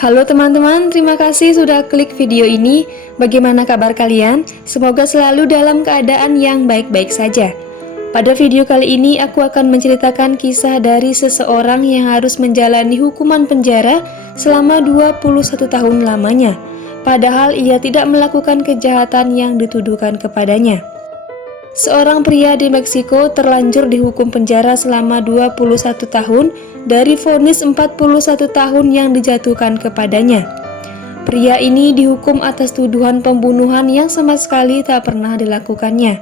Halo teman-teman, terima kasih sudah klik video ini. Bagaimana kabar kalian? Semoga selalu dalam keadaan yang baik-baik saja. Pada video kali ini aku akan menceritakan kisah dari seseorang yang harus menjalani hukuman penjara selama 21 tahun lamanya, padahal ia tidak melakukan kejahatan yang dituduhkan kepadanya. Seorang pria di Meksiko terlanjur dihukum penjara selama 21 tahun dari vonis 41 tahun yang dijatuhkan kepadanya. Pria ini dihukum atas tuduhan pembunuhan yang sama sekali tak pernah dilakukannya.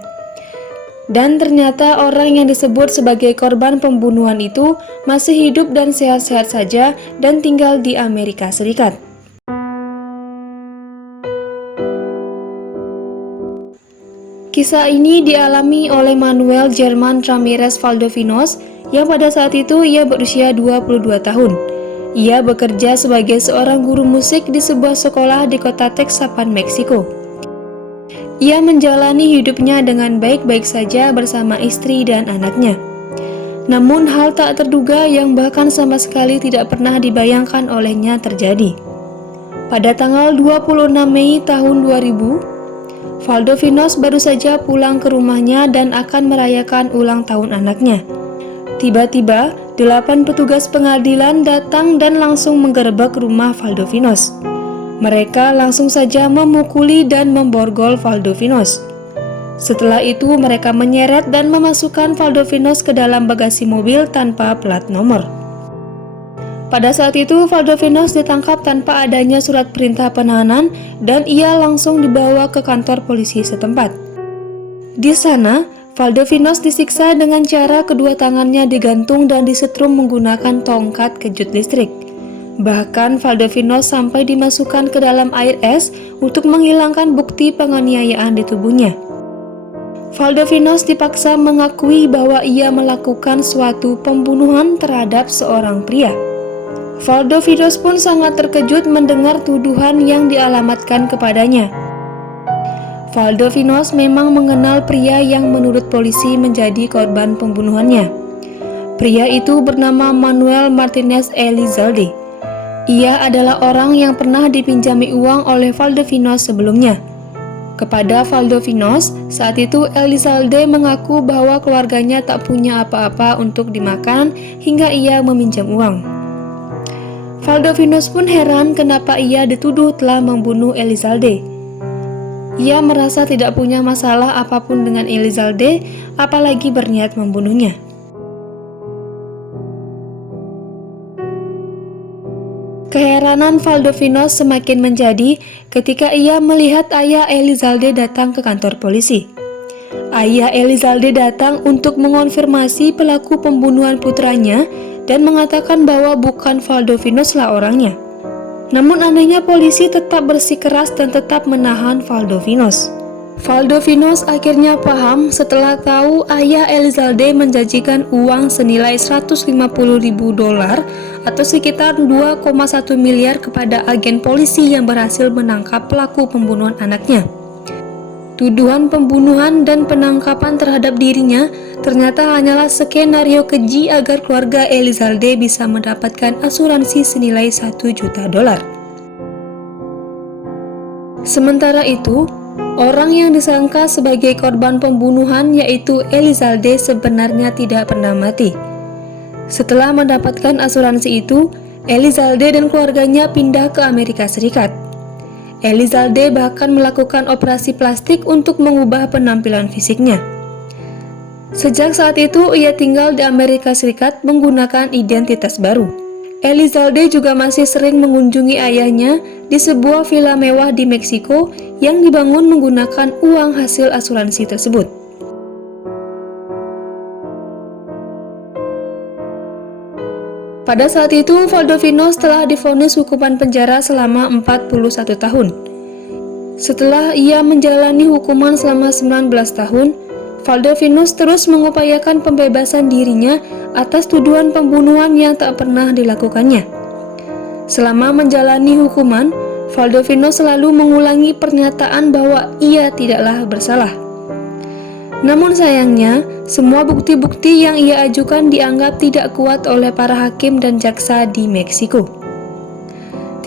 Dan ternyata orang yang disebut sebagai korban pembunuhan itu masih hidup dan sehat-sehat saja dan tinggal di Amerika Serikat. Kisah ini dialami oleh Manuel Germán Ramírez Valdovinos yang pada saat itu ia berusia 22 tahun. Ia bekerja sebagai seorang guru musik di sebuah sekolah di kota Texapan, Meksiko. Ia menjalani hidupnya dengan baik-baik saja bersama istri dan anaknya. Namun hal tak terduga yang bahkan sama sekali tidak pernah dibayangkan olehnya terjadi. Pada tanggal 26 Mei tahun 2000, Valdovinos baru saja pulang ke rumahnya dan akan merayakan ulang tahun anaknya. Tiba-tiba, 8 petugas pengadilan datang dan langsung menggerebek rumah Valdovinos. Mereka langsung saja memukuli dan memborgol Valdovinos. Setelah itu, mereka menyeret dan memasukkan Valdovinos ke dalam bagasi mobil tanpa plat nomor. Pada saat itu, Valdovinos ditangkap tanpa adanya surat perintah penahanan dan ia langsung dibawa ke kantor polisi setempat. Di sana, Valdovinos disiksa dengan cara kedua tangannya digantung dan disetrum menggunakan tongkat kejut listrik. Bahkan Valdovinos sampai dimasukkan ke dalam air es untuk menghilangkan bukti penganiayaan di tubuhnya. Valdovinos dipaksa mengakui bahwa ia melakukan suatu pembunuhan terhadap seorang pria. Valdovinos pun sangat terkejut mendengar tuduhan yang dialamatkan kepadanya. Valdovinos memang mengenal pria yang menurut polisi menjadi korban pembunuhannya. Pria itu bernama Manuel Martinez Elizalde. Ia adalah orang yang pernah dipinjami uang oleh Valdovinos sebelumnya. Kepada Valdovinos, saat itu Elizalde mengaku bahwa keluarganya tak punya apa-apa untuk dimakan hingga ia meminjam uang. Valdovinos pun heran kenapa ia dituduh telah membunuh Elizalde. Ia merasa tidak punya masalah apapun dengan Elizalde, apalagi berniat membunuhnya. Keheranan Valdovinos semakin menjadi ketika ia melihat ayah Elizalde datang ke kantor polisi. Ayah Elizalde datang untuk mengonfirmasi pelaku pembunuhan putranya dan mengatakan bahwa bukan Valdovinos lah orangnya. Namun anehnya polisi tetap bersikeras dan tetap menahan Valdovinos. Valdovinos akhirnya paham setelah tahu ayah Elizalde menjanjikan uang senilai $150.000 atau sekitar 2,1 miliar kepada agen polisi yang berhasil menangkap pelaku pembunuhan anaknya. Tuduhan pembunuhan dan penangkapan terhadap dirinya ternyata hanyalah skenario keji agar keluarga Elizalde bisa mendapatkan asuransi senilai $1 juta. Sementara itu, orang yang disangka sebagai korban pembunuhan yaitu Elizalde sebenarnya tidak pernah mati. Setelah mendapatkan asuransi itu, Elizalde dan keluarganya pindah ke Amerika Serikat. Elizalde bahkan melakukan operasi plastik untuk mengubah penampilan fisiknya. Sejak saat itu, ia tinggal di Amerika Serikat menggunakan identitas baru. Elizalde juga masih sering mengunjungi ayahnya di sebuah villa mewah di Meksiko yang dibangun menggunakan uang hasil asuransi tersebut. Pada saat itu, Valdovinos telah divonis hukuman penjara selama 41 tahun. Setelah ia menjalani hukuman selama 19 tahun, Valdovinos terus mengupayakan pembebasan dirinya atas tuduhan pembunuhan yang tak pernah dilakukannya. Selama menjalani hukuman, Valdovinos selalu mengulangi pernyataan bahwa ia tidaklah bersalah. Namun sayangnya, semua bukti-bukti yang ia ajukan dianggap tidak kuat oleh para hakim dan jaksa di Meksiko.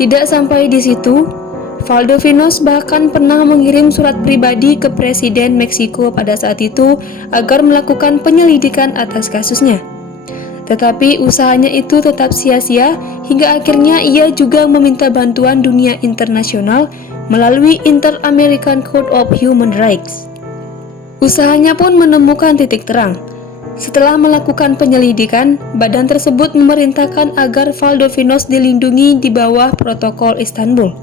Tidak sampai di situ, Valdovinos bahkan pernah mengirim surat pribadi ke Presiden Meksiko pada saat itu agar melakukan penyelidikan atas kasusnya. Tetapi usahanya itu tetap sia-sia hingga akhirnya ia juga meminta bantuan dunia internasional melalui Inter-American Court of Human Rights. Usahanya pun menemukan titik terang. Setelah melakukan penyelidikan, badan tersebut memerintahkan agar Valdovinos dilindungi di bawah protokol Istanbul.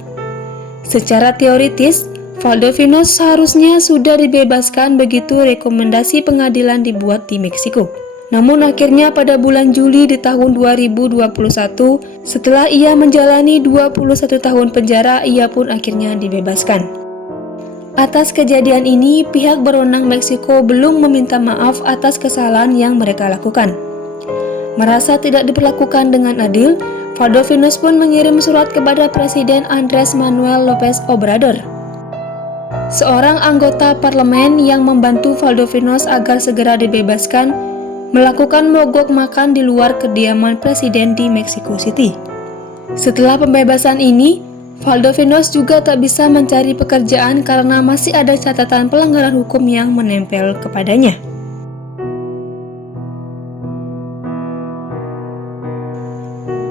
Secara teoritis, Valdovinos seharusnya sudah dibebaskan begitu rekomendasi pengadilan dibuat di Meksiko. Namun akhirnya pada bulan Juli di tahun 2021, setelah ia menjalani 21 tahun penjara, ia pun akhirnya dibebaskan. Atas kejadian ini, pihak berwenang Meksiko belum meminta maaf atas kesalahan yang mereka lakukan. Merasa tidak diperlakukan dengan adil, Valdovinos pun mengirim surat kepada Presiden Andrés Manuel López Obrador, seorang anggota parlemen yang membantu Valdovinos agar segera dibebaskan, melakukan mogok makan di luar kediaman Presiden di Mexico City. Setelah pembebasan ini, Valdovinos juga tak bisa mencari pekerjaan karena masih ada catatan pelanggaran hukum yang menempel kepadanya.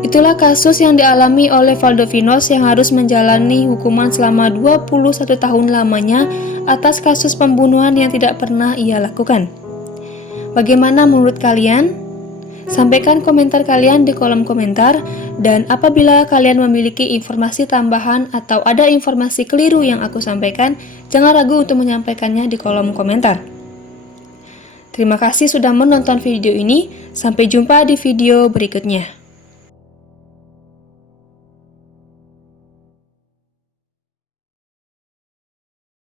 Itulah kasus yang dialami oleh Valdovinos yang harus menjalani hukuman selama 21 tahun lamanya atas kasus pembunuhan yang tidak pernah ia lakukan. Bagaimana menurut kalian? Sampaikan komentar kalian di kolom komentar, dan apabila kalian memiliki informasi tambahan atau ada informasi keliru yang aku sampaikan, jangan ragu untuk menyampaikannya di kolom komentar. Terima kasih sudah menonton video ini, sampai jumpa di video berikutnya.